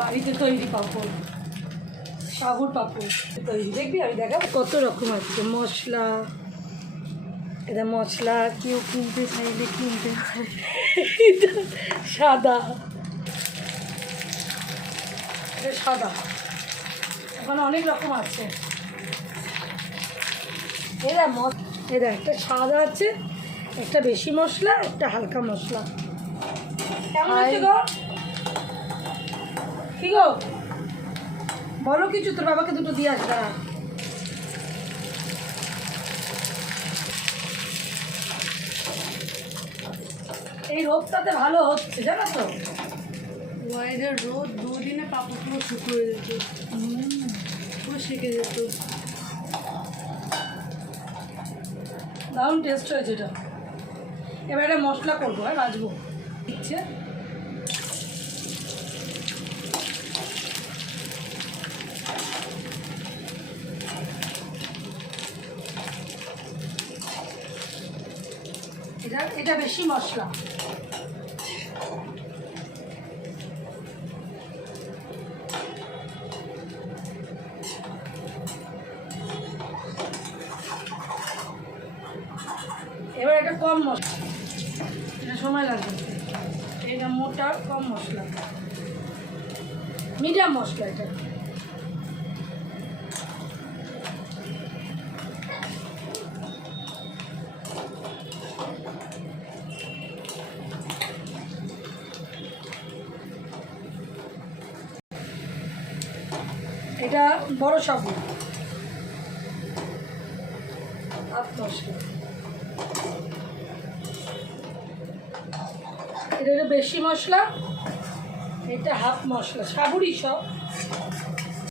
বাড়িতে তৈরি পাঁপড়, সাবুর পাঁপড় তৈরি। দেখবি আমি দেখাবো কত রকম আছে মশলা। এটা মশলা কেউ কিনতে চাইলে কিনতে পারে। এটা সাদা, এটা সাদা, ওখানে অনেক রকম আছে। এরা এরা একটা সাদা আছে, একটা বেশি মশলা, একটা হালকা মশলা। কেমন হচ্ছে গো? কি গো বলো কিছু, তোর বাবাকে দুটো দিয়ে আসবে। এই রোদটাতে ভালো হচ্ছে জানো তো, ওয়াইডের রোদ দুদিনে পাপড় পুরো শুকনো হয়ে যেত, পুরো সেঁকে যেত। দারুণ টেস্ট হয়েছে এটা। এবারে মশলা করবো, হ্যাঁ ভাজবো। ইচ্ছে এটা এটা বেশি মশলা। এবার এটা কম মশলা, এটা সময় লাগবে। এটা মোটা কম মশলা, মিডিয়াম মশলা এটা। এটা বড় সাবু, হাফ মশলা। এটা বেশি মশলা, এটা হাফ মশলা। সাবুরই সব